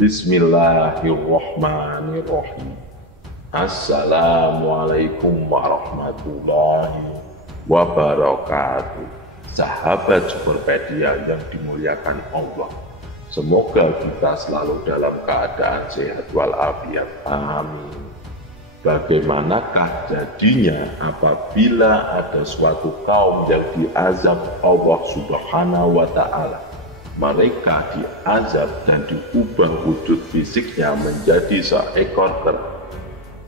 Bismillahirrahmanirrahim. Assalamualaikum warahmatullahi wabarakatuh. Sahabat Superpedia yang dimuliakan Allah, semoga kita selalu dalam keadaan sehat walafiat. Amin. Bagaimanakah jadinya apabila ada suatu kaum yang diazab Allah Subhanahu wa Ta'ala? Mereka diazab dan diubah wujud fisiknya menjadi seekor kera,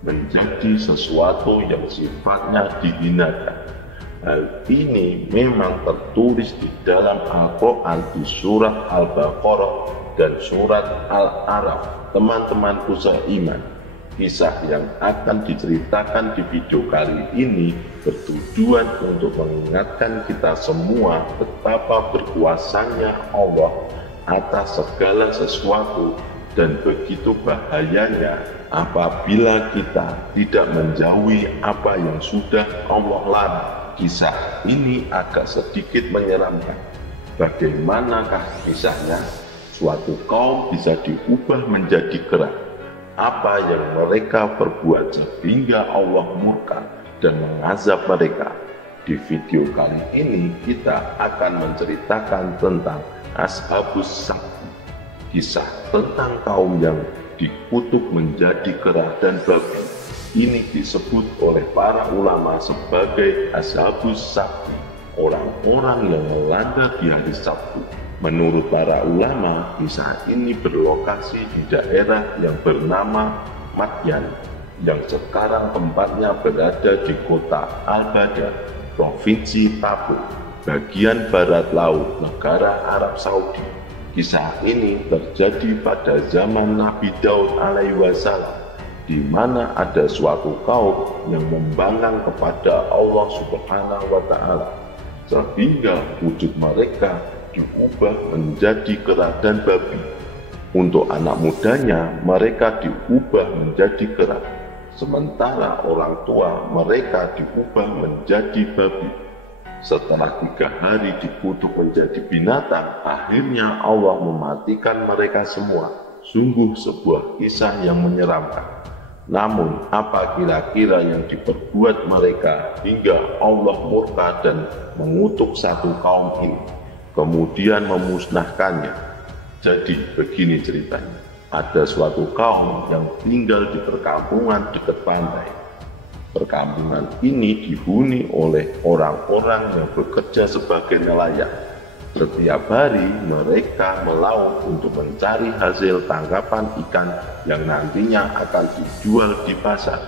menjadi sesuatu yang sifatnya dihinakan. Hal ini memang tertulis di dalam Al-Quran di surat Al-Baqarah dan surat Al-A'raf. Teman-temanku seiman, kisah yang akan diceritakan di video kali ini bertujuan untuk mengingatkan kita semua betapa berkuasanya Allah atas segala sesuatu dan begitu bahayanya apabila kita tidak menjauhi apa yang sudah Allah larang. Kisah ini agak sedikit menyeramkan. Bagaimanakah kisahnya? Suatu kaum bisa diubah menjadi kera. Apa yang mereka perbuat sehingga Allah murka dan mengazab mereka? Di video kali ini kita akan menceritakan tentang Ashabus Sabti, kisah tentang kaum yang dikutuk menjadi kera dan babi. Ini disebut oleh para ulama sebagai Ashabus Sabti, orang-orang yang melanda di hari Sabtu. Menurut para ulama, kisah ini berlokasi di daerah yang bernama Madyan, yang sekarang tempatnya berada di kota Al-Badar, Provinsi Tabuk, bagian barat laut negara Arab Saudi. Kisah ini terjadi pada zaman Nabi Daud alaihi wasallam, di mana ada suatu kaum yang membangkang kepada Allah Subhanahu wa Ta'ala, sehingga wujud mereka diubah menjadi kera dan babi. Untuk anak mudanya mereka diubah menjadi kera, sementara orang tua mereka diubah menjadi babi. Setelah 3 hari dikutuk menjadi binatang, akhirnya Allah mematikan mereka semua. Sungguh sebuah kisah yang menyeramkan. Namun apa kira-kira yang diperbuat mereka hingga Allah murka dan mengutuk satu kaum ini, kemudian memusnahkannya? Jadi begini ceritanya. Ada suatu kaum yang tinggal di perkampungan dekat pantai. Perkampungan ini dihuni oleh orang-orang yang bekerja sebagai nelayan. Setiap hari mereka melaut untuk mencari hasil tangkapan ikan yang nantinya akan dijual di pasar.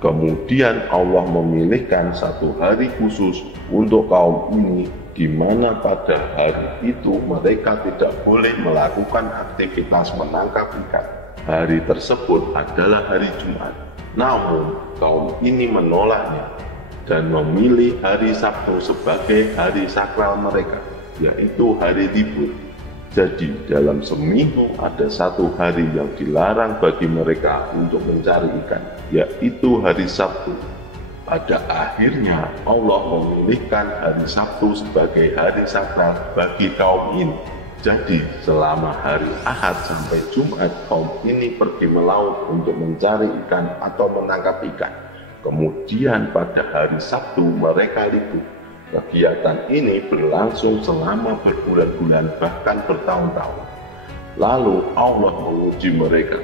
Kemudian Allah memilihkan satu hari khusus untuk kaum ini, di mana pada hari itu mereka tidak boleh melakukan aktivitas menangkap ikan. Hari tersebut adalah hari Jumat. Namun kaum ini menolaknya dan memilih hari Sabtu sebagai hari sakral mereka, yaitu hari libur. Jadi dalam seminggu ada satu hari yang dilarang bagi mereka untuk mencari ikan, yaitu hari Sabtu. Pada akhirnya Allah memilihkan hari Sabtu sebagai hari sakral bagi kaum ini. Jadi selama hari Ahad sampai Jumat kaum ini pergi melaut untuk mencari ikan atau menangkap ikan. Kemudian pada hari Sabtu mereka libur. Kegiatan ini berlangsung selama berbulan-bulan bahkan bertahun-tahun. Lalu Allah menguji mereka.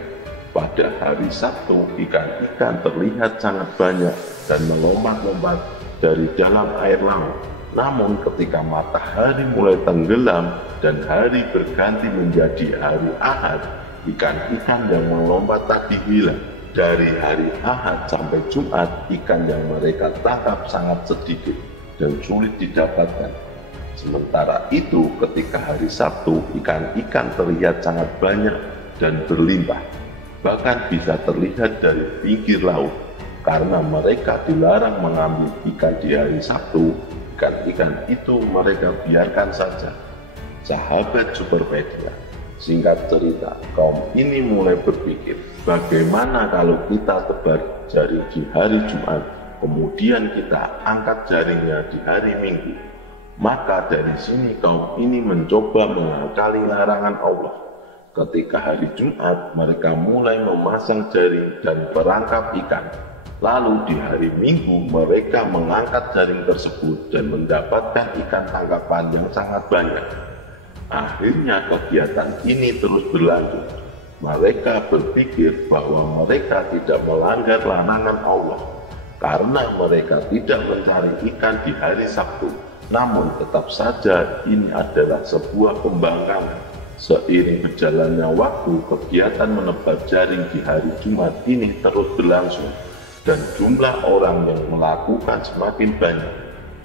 Pada hari Sabtu ikan-ikan terlihat sangat banyak dan melompat-lompat dari dalam air laut. Namun ketika matahari mulai tenggelam dan hari berganti menjadi hari Ahad, ikan-ikan yang melompat tadi hilang. Dari hari Ahad sampai Jumat, ikan yang mereka tangkap sangat sedikit dan sulit didapatkan. Sementara itu ketika hari Sabtu, ikan-ikan terlihat sangat banyak dan berlimpah, bahkan bisa terlihat dari pinggir laut. Karena mereka dilarang mengambil ikan di hari Sabtu, ikan-ikan itu mereka biarkan saja. Sahabat Superpedia, singkat cerita, kaum ini mulai berpikir, bagaimana kalau kita tebar jaring di hari Jumat, kemudian kita angkat jaringnya di hari Minggu? Maka dari sini kaum ini mencoba mengakali larangan Allah. Ketika hari Jumat, mereka mulai memasang jaring dan perangkap ikan. Lalu di hari Minggu, mereka mengangkat jaring tersebut dan mendapatkan ikan tangkapan yang sangat banyak. Akhirnya kegiatan ini terus berlanjut. Mereka berpikir bahwa mereka tidak melanggar larangan Allah, karena mereka tidak mencari ikan di hari Sabtu. Namun tetap saja ini adalah sebuah pembangkangan. Seiring berjalannya waktu, kegiatan menebar jaring di hari Jumat ini terus berlangsung, dan jumlah orang yang melakukan semakin banyak.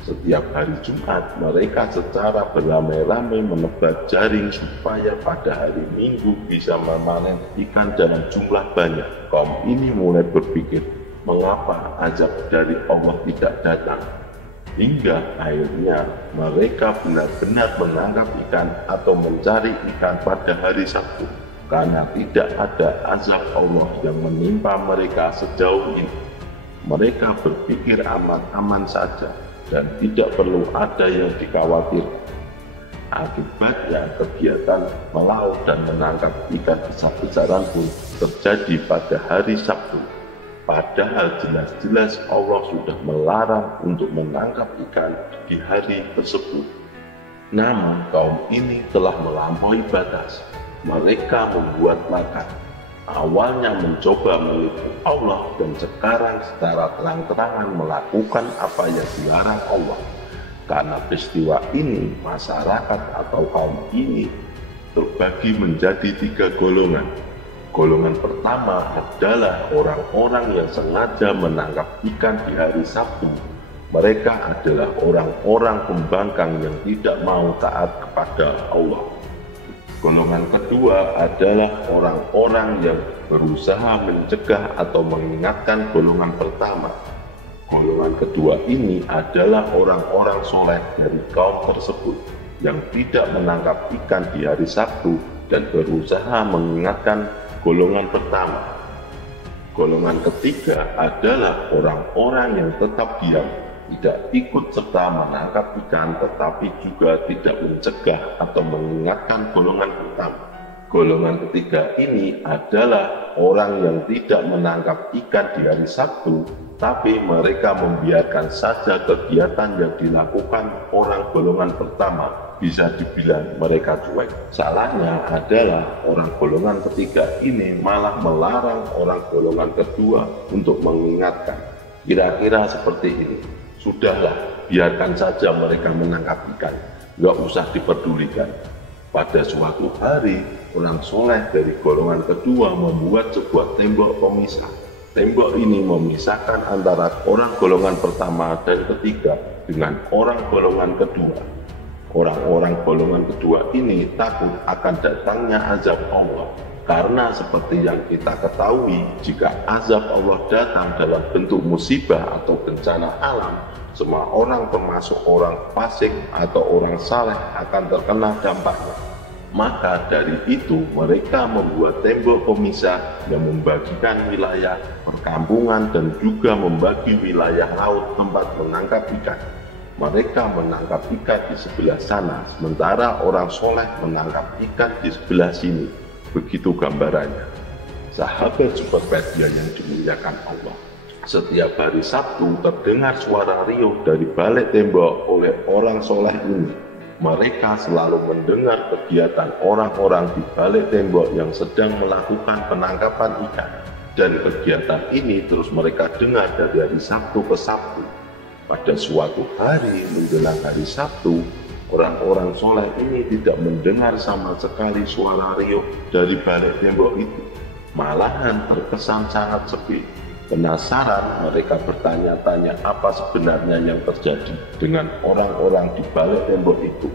Setiap hari Jumat, mereka secara beramai-ramai menebar jaring supaya pada hari Minggu bisa memanen ikan dalam jumlah banyak. Kaum ini mulai berpikir, mengapa azab dari Allah tidak datang? Hingga akhirnya mereka benar-benar menangkap ikan atau mencari ikan pada hari Sabtu, karena tidak ada azab Allah yang menimpa mereka sejauh ini. Mereka berpikir aman-aman saja dan tidak perlu ada yang dikhawatirkan. Akibatnya kegiatan melaut dan menangkap ikan besar-besaran pun terjadi pada hari Sabtu. Padahal jelas-jelas Allah sudah melarang untuk menangkap ikan di hari tersebut. Namun kaum ini telah melampaui batas. Mereka membuat makar. Awalnya mencoba menipu Allah dan sekarang secara terang-terangan melakukan apa yang dilarang Allah. Karena peristiwa ini, masyarakat atau kaum ini terbagi menjadi 3 golongan. Golongan pertama adalah orang-orang yang sengaja menangkap ikan di hari Sabtu. Mereka adalah orang-orang pembangkang yang tidak mau taat kepada Allah. Golongan kedua adalah orang-orang yang berusaha mencegah atau mengingatkan golongan pertama. Golongan kedua ini adalah orang-orang soleh dari kaum tersebut yang tidak menangkap ikan di hari Sabtu dan berusaha mengingatkan golongan pertama. Golongan ketiga adalah orang-orang yang tetap diam, tidak ikut serta menangkap ikan, tetapi juga tidak mencegah atau mengingatkan golongan pertama. Golongan ketiga ini adalah orang yang tidak menangkap ikan di hari Sabtu, tapi mereka membiarkan saja kegiatan yang dilakukan orang golongan pertama. Bisa dibilang mereka cuek. Salahnya adalah orang golongan ketiga ini malah melarang orang golongan kedua untuk mengingatkan. Kira-kira seperti ini. Sudahlah, biarkan saja mereka menangkap ikan, nggak usah dipedulikan. Pada suatu hari, orang soleh dari golongan kedua membuat sebuah tembok pemisah. Tembok ini memisahkan antara orang golongan pertama dan ketiga dengan orang golongan kedua. Orang-orang golongan kedua ini takut akan datangnya azab Allah. Karena seperti yang kita ketahui, jika azab Allah datang dalam bentuk musibah atau bencana alam, semua orang termasuk orang fasik atau orang saleh akan terkena dampaknya. Maka dari itu mereka membuat tembok pemisah yang membagikan wilayah perkampungan dan juga membagi wilayah laut tempat menangkap ikan. Mereka menangkap ikan di sebelah sana, sementara orang soleh menangkap ikan di sebelah sini. Begitu gambarannya. Sahabat Superpedia yang dimuliakan Allah, setiap hari Sabtu terdengar suara riuh dari balik tembok oleh orang soleh ini. Mereka selalu mendengar kegiatan orang-orang di balik tembok yang sedang melakukan penangkapan ikan. Dan kegiatan ini terus mereka dengar dari hari Sabtu ke Sabtu. Pada suatu hari menjelang hari Sabtu, orang-orang soleh ini tidak mendengar sama sekali suara riuh dari balik tembok itu. Malahan terkesan sangat sepi. Penasaran, mereka bertanya-tanya apa sebenarnya yang terjadi dengan orang-orang di balik tembok itu.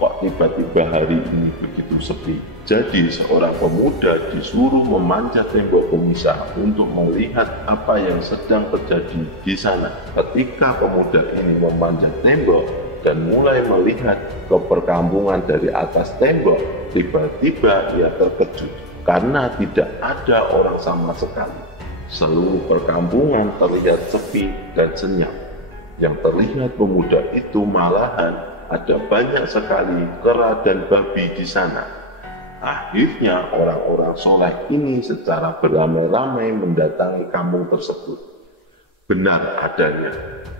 Kok tiba-tiba hari ini begitu sepi? Jadi seorang pemuda disuruh memanjat tembok pemisah untuk melihat apa yang sedang terjadi di sana. Ketika pemuda ini memanjat tembok dan mulai melihat ke perkampungan dari atas tembok, tiba-tiba ia terkejut karena tidak ada orang sama sekali. Seluruh perkampungan terlihat sepi dan senyap. Yang terlihat pemuda itu malahan ada banyak sekali kera dan babi di sana. Akhirnya orang-orang soleh ini secara beramai-ramai mendatangi kampung tersebut. Benar adanya,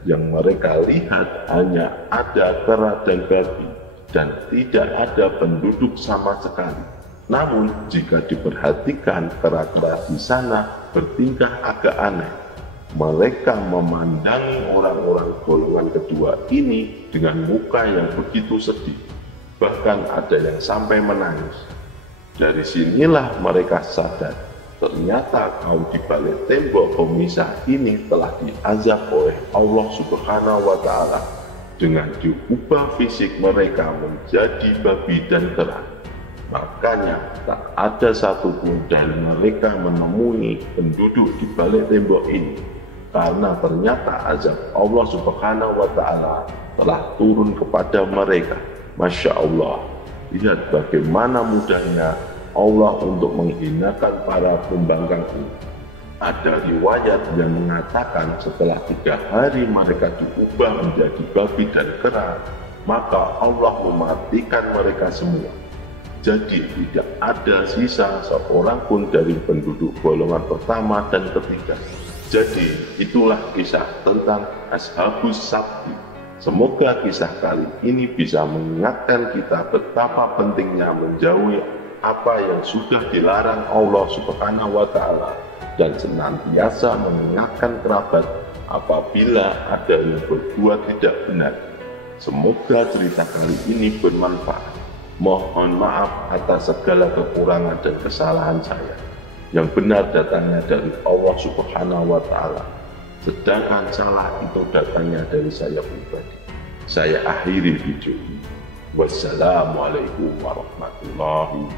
yang mereka lihat hanya ada kera dan babi, dan tidak ada penduduk sama sekali. Namun jika diperhatikan, kera-kera di sana bertingkah agak aneh. Mereka memandangi orang-orang golongan kedua ini dengan muka yang begitu sedih. Bahkan ada yang sampai menangis. Dari sinilah mereka sadar, ternyata kaum di balik tembok pemisah ini telah diazab oleh Allah Subhanahu wa Ta'ala dengan diubah fisik mereka menjadi babi dan kera. Makanya tak ada satupun dari mereka menemui penduduk di balik tembok ini, karena ternyata azab Allah Subhanahu wa Ta'ala telah turun kepada mereka. Masya Allah, lihat bagaimana mudahnya Allah untuk menghinakan para pembangkang ini. Ada riwayat yang mengatakan setelah 3 hari mereka diubah menjadi babi dan kera, maka Allah mematikan mereka semua. Jadi tidak ada sisa seorang pun dari penduduk golongan pertama dan ketiga. Jadi itulah kisah tentang Ashabus Sabti. Semoga kisah kali ini bisa mengingatkan kita betapa pentingnya menjauhi apa yang sudah dilarang Allah Subhanahu wa Ta'ala, dan senantiasa mengingatkan kerabat apabila ada yang berbuat tidak benar. Semoga cerita kali ini bermanfaat. Mohon maaf atas segala kekurangan dan kesalahan saya. Yang benar datangnya dari Allah Subhanahu wa Ta'ala, sedangkan salah itu datangnya dari saya pribadi. Saya akhiri video ini. Wassalamualaikum warahmatullahi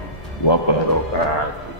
wabarakatuh.